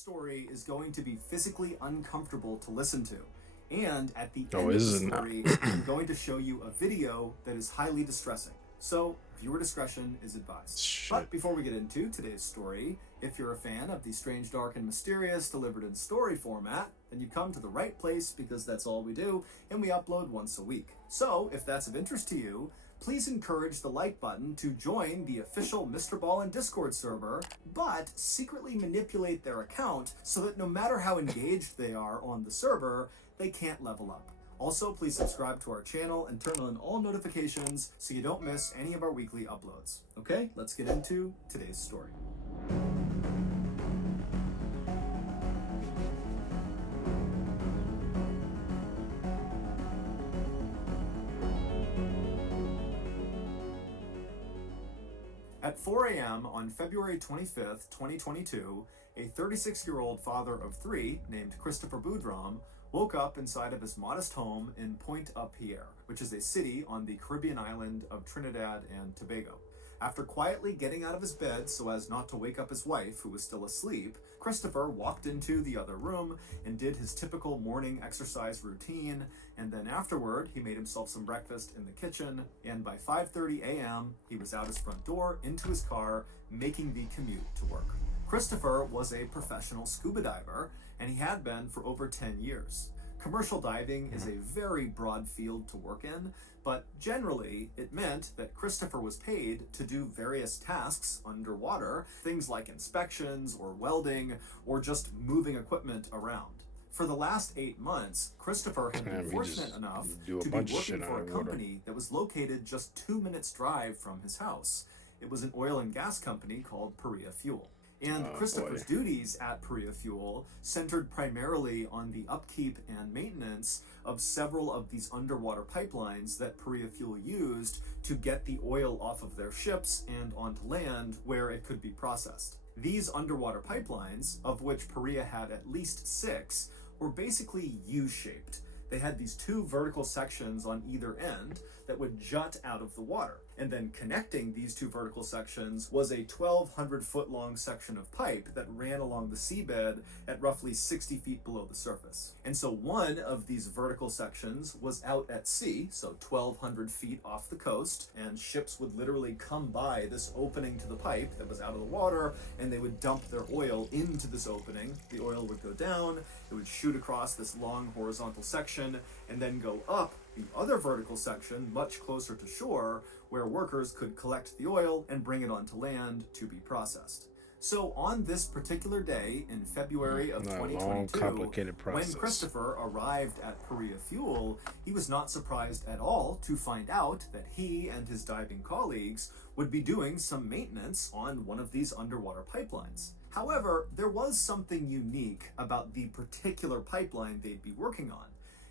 story is going to be physically uncomfortable to listen to. And at the Oh, end of the is it not? story, I'm going to show you a video that is highly distressing. So, viewer discretion is advised. Shit. But before we get into today's story, if you're a fan of the strange, dark, and mysterious delivered in story format, then you come to the right place because that's all we do, and we upload once a week. So, if that's of interest to you, please encourage the like button to join the official Mr. Ballin Discord server, but secretly manipulate their account so that no matter how engaged they are on the server, they can't level up. Also, please subscribe to our channel and turn on all notifications so you don't miss any of our weekly uploads. Okay, let's get into today's story. At 4 a.m. on February 25th, 2022, a 36-year-old father of three named Christopher Boudram woke up inside of his modest home in Pointe-à-Pierre, which is a city on the Caribbean island of Trinidad and Tobago. After quietly getting out of his bed so as not to wake up his wife, who was still asleep, Christopher walked into the other room and did his typical morning exercise routine, and then afterward, he made himself some breakfast in the kitchen, and by 5:30 a.m., he was out his front door, into his car, making the commute to work. Christopher was a professional scuba diver, and he had been for over 10 years. Commercial diving is a very broad field to work in, but generally it meant that Christopher was paid to do various tasks underwater, things like inspections or welding or just moving equipment around. For the last 8 months, Christopher had been fortunate enough to be working for a company that was located just 2 minutes drive from his house. It was an oil and gas company called Perea Fuel. And Christopher's duties at Perea Fuel centered primarily on the upkeep and maintenance of several of these underwater pipelines that Perea Fuel used to get the oil off of their ships and onto land where it could be processed. These underwater pipelines, of which Perea had at least 6, were basically U-shaped. They had these 2 vertical sections on either end that would jut out of the water. And then connecting these 2 vertical sections was a 1,200-foot long section of pipe that ran along the seabed at roughly 60 feet below the surface. And so one of these vertical sections was out at sea, so 1,200 feet off the coast, and ships would literally come by this opening to the pipe that was out of the water, and they would dump their oil into this opening. The oil would go down, it would shoot across this long horizontal section, and then go up the other vertical section much closer to shore, where workers could collect the oil and bring it onto land to be processed. So on this particular day in February of 2022, when Christopher arrived at Perea Fuel, he was not surprised at all to find out that he and his diving colleagues would be doing some maintenance on one of these underwater pipelines. However, there was something unique about the particular pipeline they'd be working on.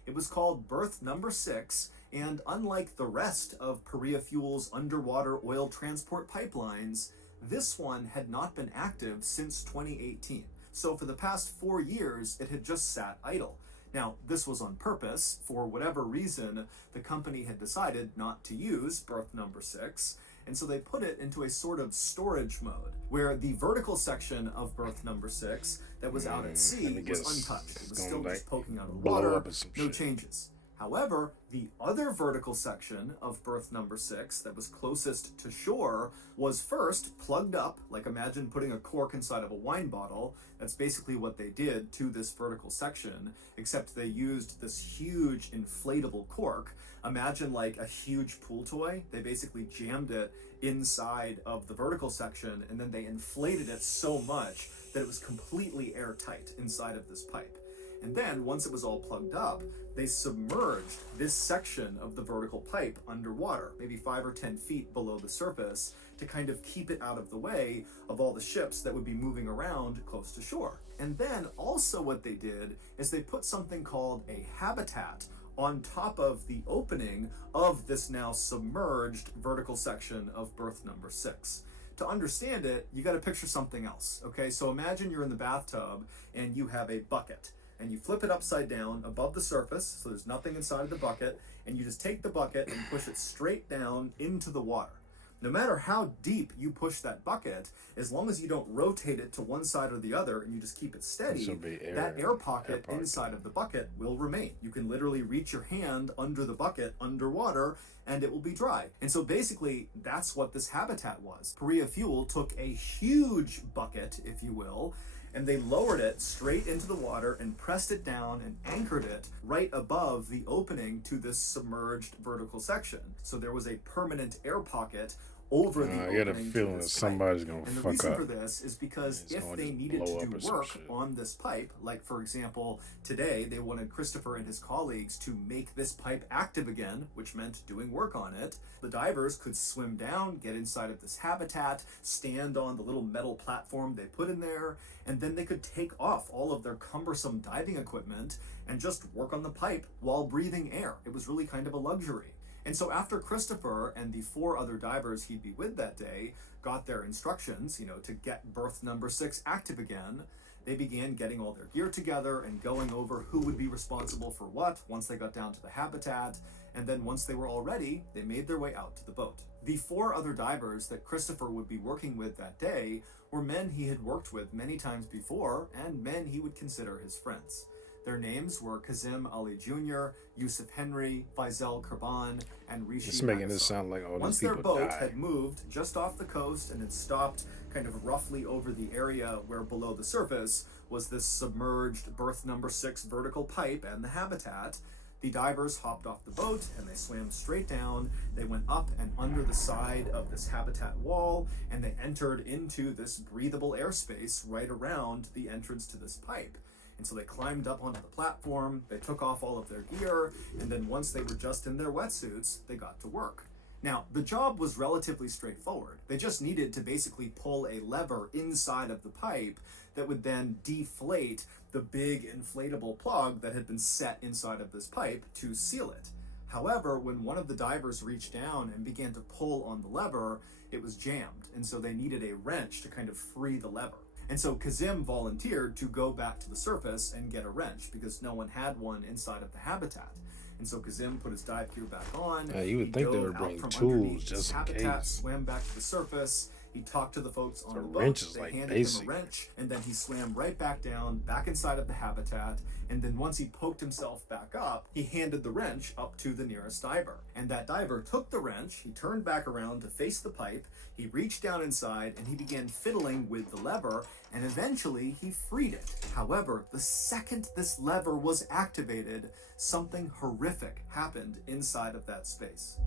It was called Berth Number 6, and unlike the rest of Perea Fuel's underwater oil transport pipelines, this one had not been active since 2018. So for the past 4 years, it had just sat idle. Now, this was on purpose. For whatever reason, the company had decided not to use Berth Number 6, and so they put it into a sort of storage mode, where the vertical section of Berth Number 6 that was out at sea was untouched. It was still just poking out of the water, no changes. However, the other vertical section of Berth Number 6 that was closest to shore was first plugged up, like imagine putting a cork inside of a wine bottle. That's basically what they did to this vertical section, except they used this huge inflatable cork. Imagine like a huge pool toy. They basically jammed it inside of the vertical section, and then they inflated it so much that it was completely airtight inside of this pipe. And then, once it was all plugged up, they submerged this section of the vertical pipe underwater, maybe 5 or 10 feet below the surface, to kind of keep it out of the way of all the ships that would be moving around close to shore. And then, also what they did is they put something called a habitat on top of the opening of this now submerged vertical section of Berth Number 6. To understand it, you got to picture something else, okay? So imagine you're in the bathtub and you have a bucket, and you flip it upside down above the surface, so there's nothing inside of the bucket, and you just take the bucket and push it straight down into the water. No matter how deep you push that bucket, as long as you don't rotate it to one side or the other and you just keep it steady, that air pocket inside of the bucket will remain. You can literally reach your hand under the bucket underwater and it will be dry. And so basically, that's what this habitat was. Korea Fuel took a huge bucket, if you will, and they lowered it straight into the water and pressed it down and anchored it right above the opening to this submerged vertical section. So there was a permanent air pocket over the opening. I got a feeling that somebody's gonna fuck up. And the reason for this is because if they needed to do work on this pipe, like for example, today they wanted Christopher and his colleagues to make this pipe active again, which meant doing work on it. The divers could swim down, get inside of this habitat, stand on the little metal platform they put in there, and then they could take off all of their cumbersome diving equipment and just work on the pipe while breathing air. It was really kind of a luxury. And so after Christopher and the 4 other divers he'd be with that day got their instructions, to get berth number 6 active again, they began getting all their gear together and going over who would be responsible for what once they got down to the habitat. And then once they were all ready, they made their way out to the boat. The 4 other divers that Christopher would be working with that day were men he had worked with many times before and men he would consider his friends. Their names were Kazim Ali Jr., Yusuf Henry, Faisal Kurban, and Rishi. It's making this sound like all Once these their people boat died. had moved just off the coast and had stopped kind of roughly over the area where below the surface was this submerged berth number 6 vertical pipe and the habitat, the divers hopped off the boat and they swam straight down. They went up and under the side of this habitat wall and they entered into this breathable airspace right around the entrance to this pipe. And so they climbed up onto the platform, they took off all of their gear, and then once they were just in their wetsuits, they got to work. Now, the job was relatively straightforward. They just needed to basically pull a lever inside of the pipe that would then deflate the big inflatable plug that had been set inside of this pipe to seal it. However, when one of the divers reached down and began to pull on the lever, it was jammed, and so they needed a wrench to kind of free the lever. And so Kazim volunteered to go back to the surface and get a wrench because no one had one inside of the habitat. And so Kazim put his dive gear back on. You would think they would bring tools just in case. Swam back to the surface. He talked to the folks on the boat. They handed him a wrench, and then he swam right back down, back inside of the habitat. And then once he poked himself back up, he handed the wrench up to the nearest diver. And that diver took the wrench, he turned back around to face the pipe, he reached down inside, and he began fiddling with the lever, and eventually he freed it. However, the second this lever was activated, something horrific happened inside of that space.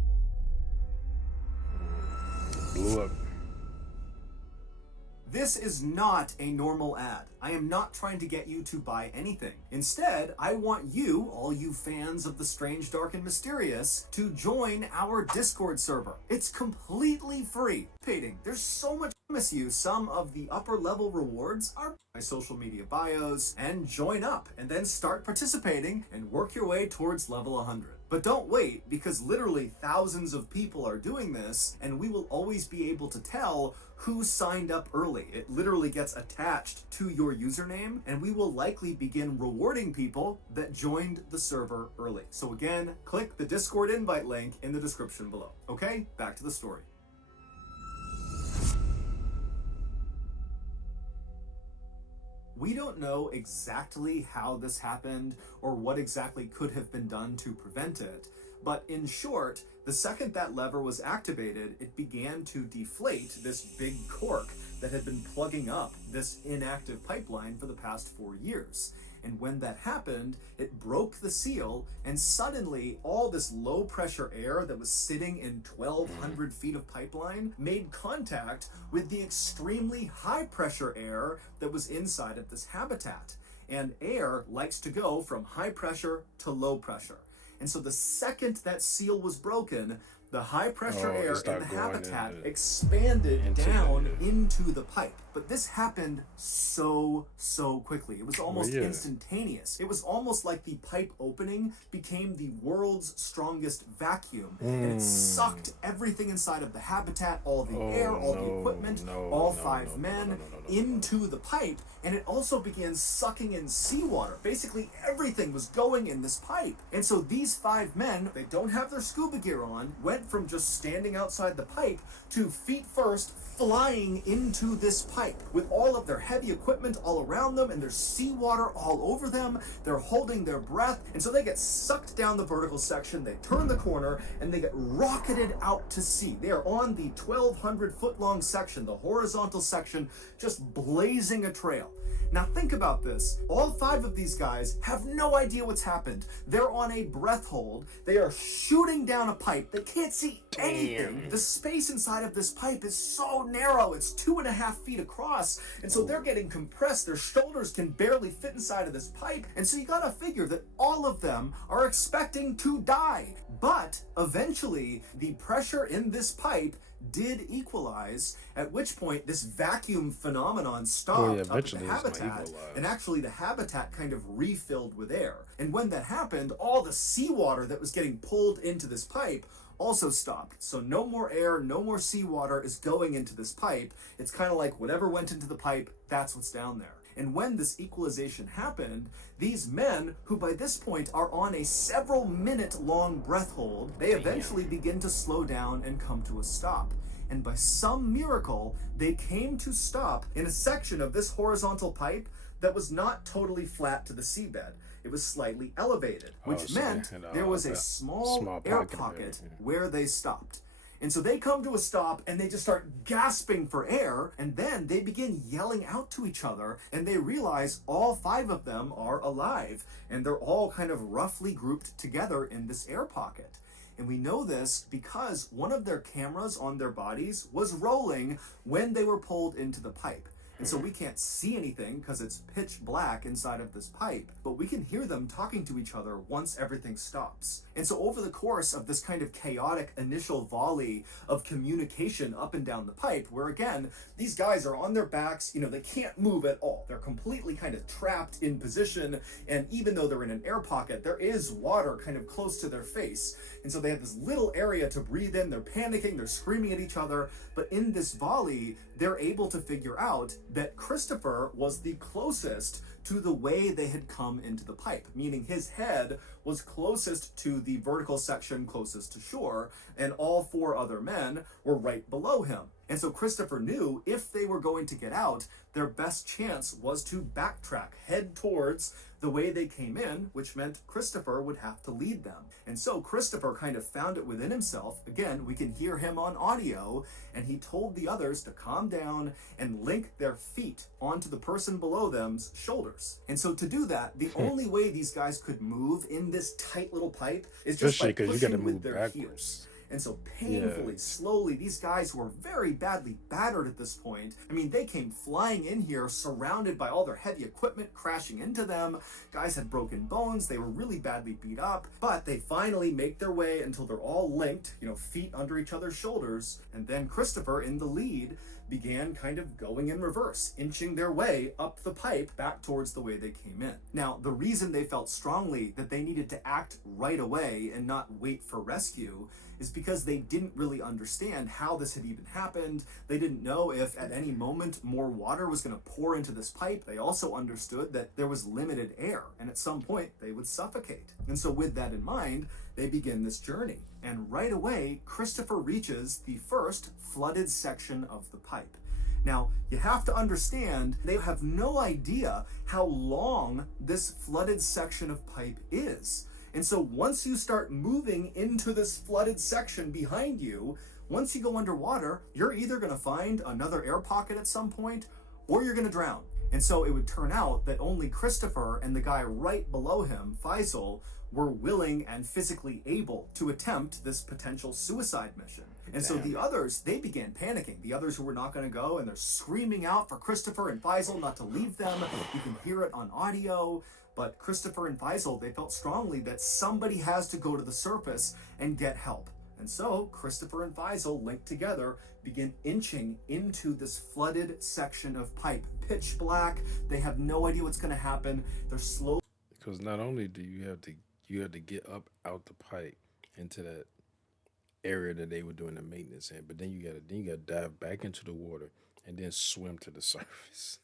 Blew up. This is not a normal ad. I am not trying to get you to buy anything. Instead, I want you, all you fans of the strange, dark, and mysterious, to join our Discord server. It's completely free. There's so much. I promise you some of the upper level rewards are my social media bios, and join up and then start participating and work your way towards level 100. But don't wait, because literally thousands of people are doing this, and we will always be able to tell who signed up early. It literally gets attached to your username, and we will likely begin rewarding people that joined the server early. So again, click the Discord invite link in the description below. Okay, back to the story. We don't know exactly how this happened or what exactly could have been done to prevent it, but in short, the second that lever was activated, it began to deflate this big cork that had been plugging up this inactive pipeline for the past 4 years. And when that happened, it broke the seal, and suddenly all this low pressure air that was sitting in 1,200 feet of pipeline made contact with the extremely high pressure air that was inside of this habitat. And air likes to go from high pressure to low pressure. And so the second that seal was broken, the high pressure air in the habitat expanded down into the pipe. But this happened so quickly. It was almost instantaneous. It was almost like the pipe opening became the world's strongest vacuum. And it sucked everything inside of the habitat, all the air, all the equipment, all 5 men into the pipe. And it also began sucking in seawater. Basically everything was going in this pipe. And so these 5 men, they don't have their scuba gear on, went went from just standing outside the pipe to feet first flying into this pipe with all of their heavy equipment all around them, and there's seawater all over them. They're holding their breath, and so they get sucked down the vertical section. They turn the corner and they get rocketed out to sea. They are on the 1,200-foot long section, the horizontal section, just blazing a trail. Now think about this. All 5 of these guys have no idea what's happened. They're on a breath hold. They are shooting down a pipe. They can't see anything. The space inside of this pipe is so narrow. It's 2.5 feet across. And so they're getting compressed. Their shoulders can barely fit inside of this pipe. And so you gotta figure that all of them are expecting to die. But eventually, the pressure in this pipe did equalize, at which point this vacuum phenomenon stopped up at the habitat, and actually the habitat kind of refilled with air. And when that happened, all the seawater that was getting pulled into this pipe also stopped. So no more air, no more seawater is going into this pipe. It's kind of like whatever went into the pipe, that's what's down there. And when this equalization happened, these men, who by this point are on a several minute long breath hold, they eventually begin to slow down and come to a stop. And by some miracle, they came to stop in a section of this horizontal pipe that was not totally flat to the seabed. It was slightly elevated, which meant there was a small air pocket where they stopped. And so they come to a stop and they just start gasping for air, and then they begin yelling out to each other, and they realize all 5 of them are alive, and they're all kind of roughly grouped together in this air pocket. And we know this because one of their cameras on their bodies was rolling when they were pulled into the pipe. And so we can't see anything because it's pitch black inside of this pipe, but we can hear them talking to each other once everything stops. And so over the course of this kind of chaotic initial volley of communication up and down the pipe, where again, these guys are on their backs, they can't move at all. They're completely kind of trapped in position. And even though they're in an air pocket, there is water kind of close to their face. And so they have this little area to breathe in. They're panicking, they're screaming at each other. But in this volley, they're able to figure out that Christopher was the closest to the way they had come into the pipe, meaning his head was closest to the vertical section closest to shore, and all 4 other men were right below him. And so Christopher knew if they were going to get out, their best chance was to backtrack, head towards the way they came in, which meant Christopher would have to lead them. And so Christopher kind of found it within himself. Again, we can hear him on audio, and he told the others to calm down and link their feet onto the person below them's shoulders. And so to do that, the only way these guys could move in this tight little pipe is just by pushing with their heels. And so painfully, slowly, these guys who were very badly battered at this point, they came flying in here surrounded by all their heavy equipment crashing into them. Guys had broken bones. They were really badly beat up, but they finally make their way until they're all linked, feet under each other's shoulders. And then Christopher, in the lead, began kind of going in reverse, inching their way up the pipe back towards the way they came in. Now, the reason they felt strongly that they needed to act right away and not wait for rescue is because they didn't really understand how this had even happened. They didn't know if at any moment more water was going to pour into this pipe. They also understood that there was limited air, and at some point they would suffocate. And so with that in mind, they begin this journey. And right away, Christopher reaches the first flooded section of the pipe. Now, you have to understand, they have no idea how long this flooded section of pipe is. And so once you start moving into this flooded section behind you, once you go underwater, you're either going to find another air pocket at some point, or you're going to drown. And so it would turn out that only Christopher and the guy right below him, Faisal, were willing and physically able to attempt this potential suicide mission. And so the others, they began panicking. The others who were not going to go, and they're screaming out for Christopher and Faisal not to leave them. You can hear it on audio. But Christopher and Faisal, they felt strongly that somebody has to go to the surface and get help. And so Christopher and Faisal, linked together, begin inching into this flooded section of pipe. Pitch black. They have no idea what's going to happen. They're slowly... Because not only do you have to get up out the pipe into that area that they were doing the maintenance in, but then you gotta dive back into the water and then swim to the surface.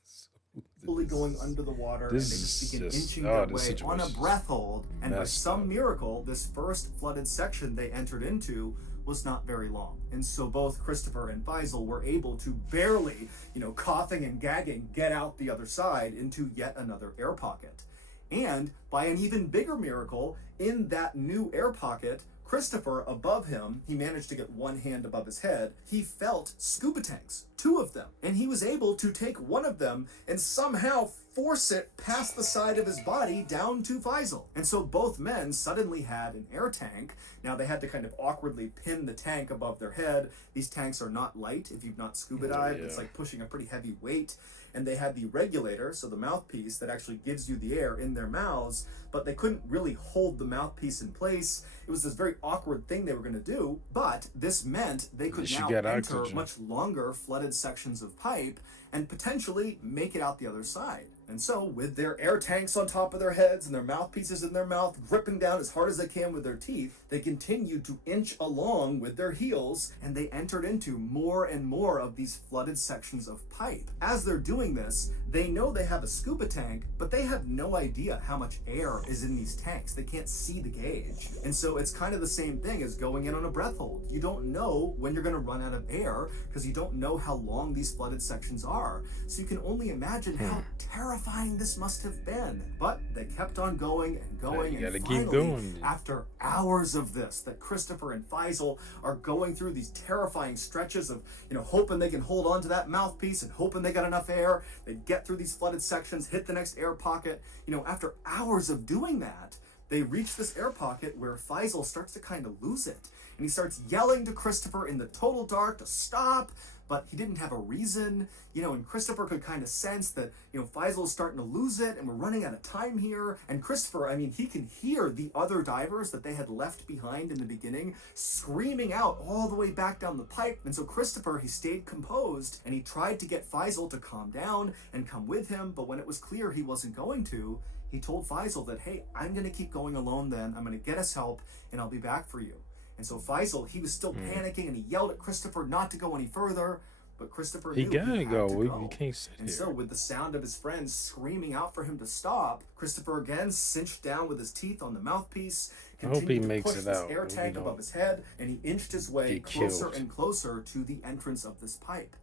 fully going under the water, and they just This begin is just inching their this way on a situation breath hold. And by messed up. some miracle, this first flooded section they entered into was not very long. And so both Christopher and Faisal were able to barely, coughing and gagging, get out the other side into yet another air pocket. And by an even bigger miracle, in that new air pocket, Christopher, above him, he managed to get one hand above his head. He felt scuba tanks, two of them. And he was able to take one of them and somehow force it past the side of his body down to Faisal. And so both men suddenly had an air tank. Now they had to kind of awkwardly pin the tank above their head. These tanks are not light if you've not scuba dived. It's like pushing a pretty heavy weight. And they had the regulator, so the mouthpiece that actually gives you the air in their mouths, but they couldn't really hold the mouthpiece in place. It was this very awkward thing they were going to do, but this meant they could now enter much longer flooded sections of pipe and potentially make it out the other side. And so, with their air tanks on top of their heads and their mouthpieces in their mouth, gripping down as hard as they can with their teeth, they continued to inch along with their heels, and they entered into more and more of these flooded sections of pipe. As they're doing this, they know they have a scuba tank, but they have no idea how much air is in these tanks. They can't see the gauge. And so it's kind of the same thing as going in on a breath hold. You don't know when you're going to run out of air because you don't know how long these flooded sections are. So you can only imagine how terrifying this must have been. But they kept on going and going, and finally, after hours of this, that Christopher and Faisal are going through these terrifying stretches of, hoping they can hold on to that mouthpiece and hoping they got enough air. They get through these flooded sections, hit the next air pocket. After hours of doing that, they reach this air pocket where Faisal starts to kind of lose it. And he starts yelling to Christopher in the total dark to stop, but he didn't have a reason, and Christopher could kind of sense that, Faisal's starting to lose it and we're running out of time here. And Christopher, he can hear the other divers that they had left behind in the beginning screaming out all the way back down the pipe. And so Christopher, he stayed composed and he tried to get Faisal to calm down and come with him. But when it was clear he wasn't going to, he told Faisal that, hey, I'm going to keep going alone then. I'm going to get us help and I'll be back for you. And so Faisal, he was still panicking and he yelled at Christopher not to go any further. But Christopher knew he had to go. We can't sit and here. So with the sound of his friends screaming out for him to stop, Christopher again cinched down with his teeth on the mouthpiece, continued to push this air tank above his head, and he inched his way closer and closer to the entrance of this pipe.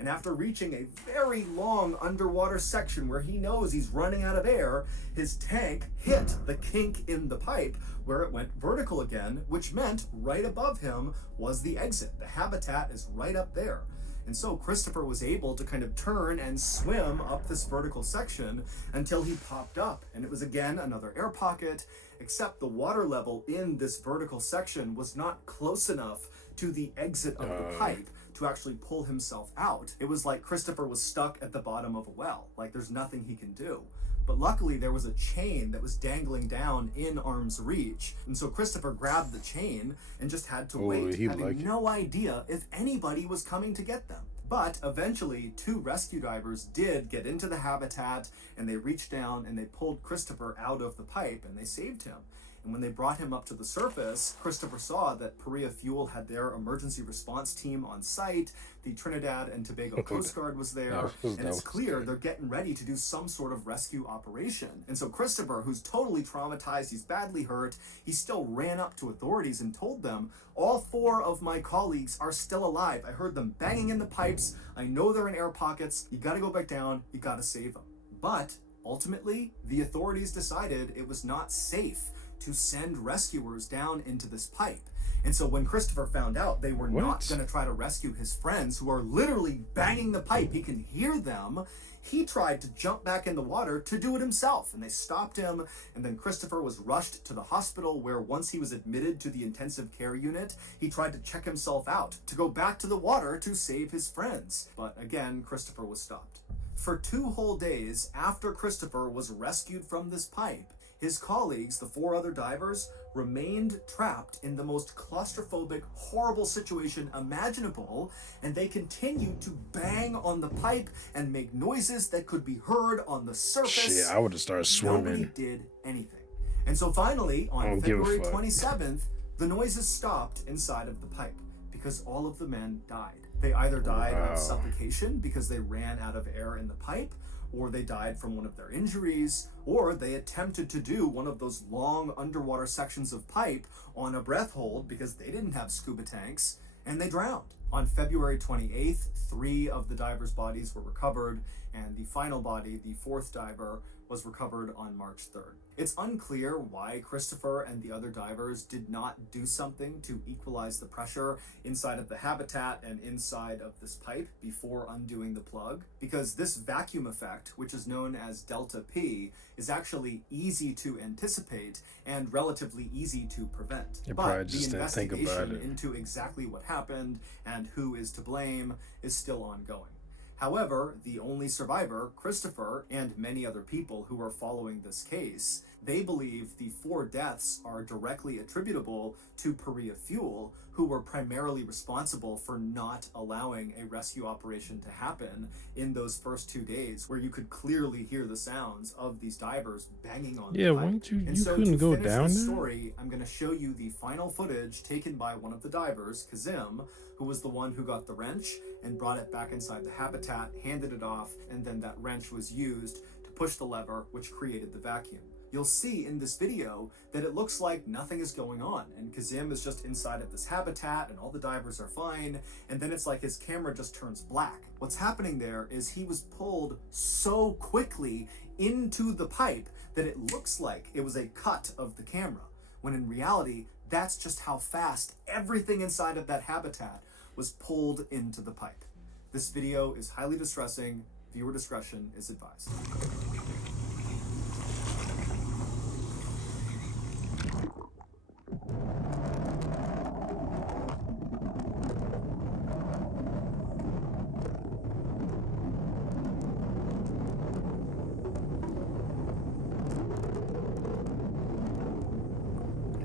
And after reaching a very long underwater section where he knows he's running out of air, his tank hit the kink in the pipe where it went vertical again, which meant right above him was the exit. The habitat is right up there. And so Christopher was able to kind of turn and swim up this vertical section until he popped up. And it was again another air pocket, except the water level in this vertical section was not close enough to the exit of the pipe to actually pull himself out. It was like Christopher was stuck at the bottom of a well. Like there's nothing he can do. But luckily there was a chain that was dangling down in arm's reach. And so Christopher grabbed the chain and just had to wait, having no idea if anybody was coming to get them. But eventually 2 rescue divers did get into the habitat and they reached down and they pulled Christopher out of the pipe and they saved him. And when they brought him up to the surface, Christopher saw that Perea Fuel had their emergency response team on site. The Trinidad and Tobago Coast Guard was there. And it's clear they're getting ready to do some sort of rescue operation. And so Christopher, who's totally traumatized, he's badly hurt, he still ran up to authorities and told them, all 4 of my colleagues are still alive. I heard them banging in the pipes. I know they're in air pockets. You got to go back down. You got to save them. But ultimately, the authorities decided it was not safe to send rescuers down into this pipe. And so when Christopher found out they were not going to try to rescue his friends who are literally banging the pipe, he can hear them, he tried to jump back in the water to do it himself. And they stopped him. And then Christopher was rushed to the hospital where once he was admitted to the intensive care unit, he tried to check himself out to go back to the water to save his friends. But again, Christopher was stopped. For 2 whole days after Christopher was rescued from this pipe, his colleagues, the 4 other divers, remained trapped in the most claustrophobic, horrible situation imaginable, and they continued to bang on the pipe and make noises that could be heard on the surface. Shit, I would have started swimming. Nobody did anything. And so finally, on February 27th, the noises stopped inside of the pipe because all of the men died. They either died of suffocation because they ran out of air in the pipe, or they died from one of their injuries, or they attempted to do one of those long underwater sections of pipe on a breath hold because they didn't have scuba tanks, and they drowned. On February 28th, 3 of the divers' bodies were recovered, and the final body, the 4th diver, was recovered on March 3rd. It's unclear why Christopher and the other divers did not do something to equalize the pressure inside of the habitat and inside of this pipe before undoing the plug, because this vacuum effect, which is known as delta P, is actually easy to anticipate and relatively easy to prevent. They But probably the just didn't think about investigation it. into exactly what happened and who is to blame is still ongoing. However, the only survivor, Christopher, and many other people who are following this case, they believe the 4 deaths are directly attributable to Perea Fuel, who were primarily responsible for not allowing a rescue operation to happen in those first 2 days, where you could clearly hear the sounds of these divers banging on the Yeah, pipe. weren't you? And You so couldn't to go finish down this there. story, I'm going to show you the final footage taken by one of the divers, Kazim, who was the one who got the wrench and brought it back inside the habitat, handed it off, and then that wrench was used to push the lever, which created the vacuum. You'll see in this video that it looks like nothing is going on, and Kazim is just inside of this habitat and all the divers are fine, and then it's like his camera just turns black. What's happening there is he was pulled so quickly into the pipe that it looks like it was a cut of the camera, when in reality, that's just how fast everything inside of that habitat was pulled into the pipe. This video is highly distressing. Viewer discretion is advised.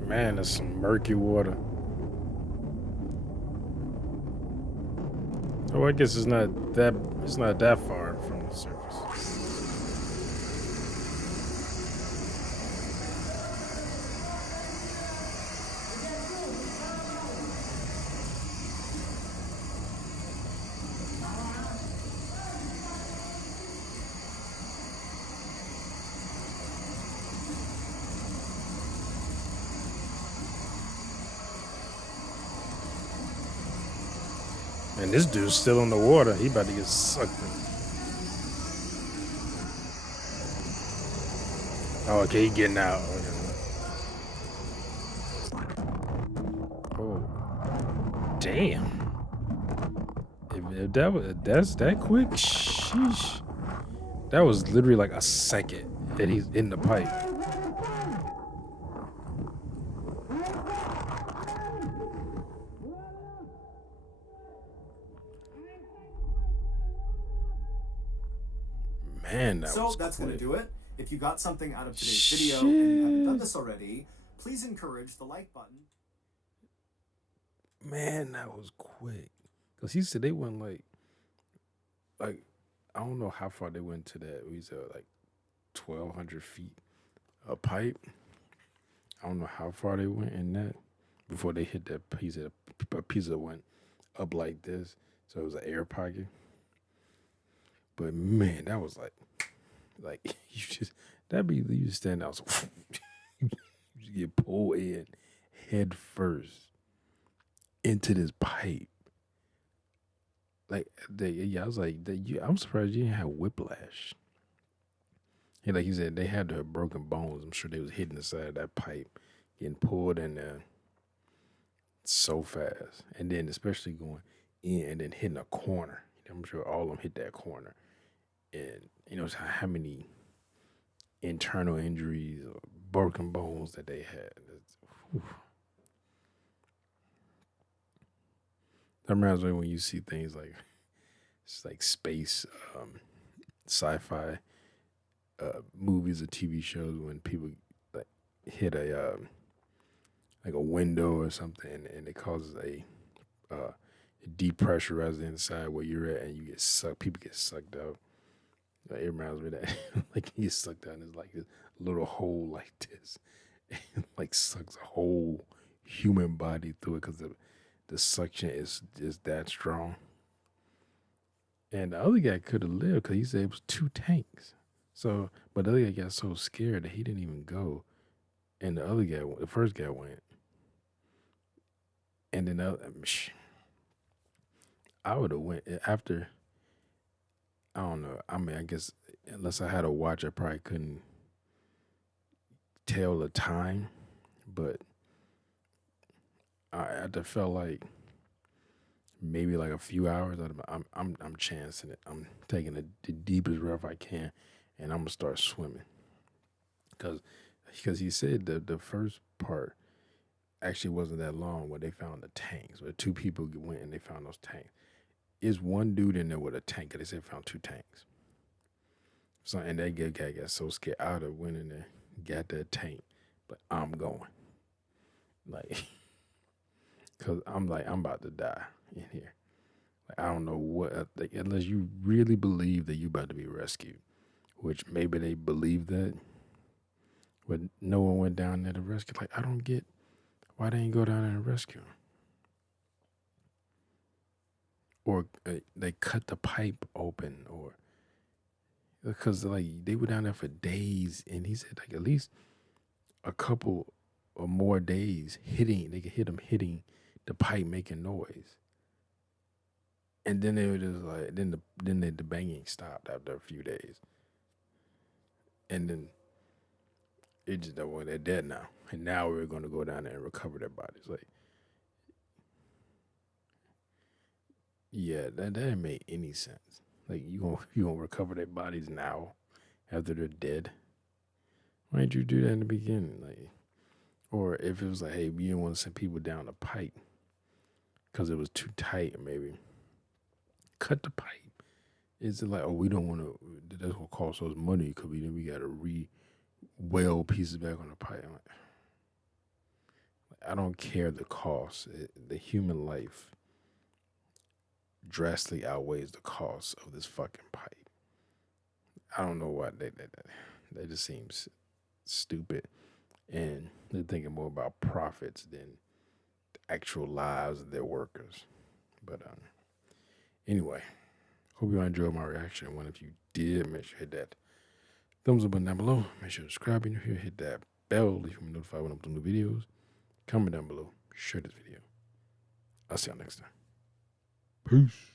Man, that's some murky water. Oh, I guess it's not that far from the surface. And this dude's still in the water. He about to get sucked in. Oh, okay, he getting out. Okay. Oh, damn. If that's that quick, sheesh. That was literally like a second that he's in the pipe. Man, that So was that's going to quick. do it. If you got something out of today's video and you haven't done this already, please encourage the like button. Man, that was quick. Cause he said they went like I don't know how far they went to that. We said like 1,200 feet a pipe. I don't know how far they went in that before they hit that piece. A piece that went up like this, so it was an air pocket. But man, that was like you just you just stand out, so you just get pulled in head first into this pipe. Like I was like, I'm surprised you didn't have whiplash. Like he said, they had to have broken bones. I'm sure they was hitting the side of that pipe, getting pulled in there so fast, and then especially going in and then hitting a corner. I'm sure all of them hit that corner, and how many internal injuries or broken bones that they had. That reminds me when you see things like it's like space, sci-fi movies or TV shows when people like hit a like a window or something and it causes it depressurizes the inside where you're at and you get sucked. People get sucked out. Like, it reminds me of that. Like you get sucked out and it's like this little hole like this. Like sucks a whole human body through it because the suction is that strong. And the other guy could have lived because he said it was 2 tanks. So, but the other guy got so scared that he didn't even go. And the other guy, the first guy went. And then I would have went after. I don't know. I mean, I guess unless I had a watch, I probably couldn't tell the time. But I just felt like maybe like a few hours. I'm chancing it. I'm taking the deepest breath I can, and I'm gonna start swimming. Because he said the first part actually wasn't that long when they found the tanks. Where 2 people went and they found those tanks. Is one dude in there with a tank? Cause they said found 2 tanks. So and that guy got so scared out of went in there, got that tank. But I'm going like, cause I'm like I'm about to die in here. Like, I don't know what like, unless you really believe that you about to be rescued, which maybe they believe that, but no one went down there to rescue. Like I don't get why they ain't go down there and rescue him, or they cut the pipe open, or because like they were down there for days, and he said like at least a couple or more days hitting. They could hit him hitting the pipe, making noise, and then they were just like the banging stopped after a few days, and then it just that well they're dead now, and now we're gonna go down there and recover their bodies. Like yeah, that didn't make any sense. Like you gonna recover their bodies now after they're dead? Why didn't you do that in the beginning? Like, or if it was like, hey, we didn't want to send people down the pipe because it was too tight, or maybe cut the pipe. Is it like, oh, we don't want to? That's gonna cost us money because we got to weld pieces back on the pipe. I don't care the cost. The human life drastically outweighs the cost of this fucking pipe. I don't know why that just seems stupid, and they're thinking more about profits than the actual lives of their workers. But anyway, hope you enjoyed my reaction. And if you did, make sure you hit that thumbs up button down below. Make sure to subscribe if you're here. Hit that bell if you want to be notified when I'm doing new videos. Comment down below. Share this video. I'll see y'all next time. Peace.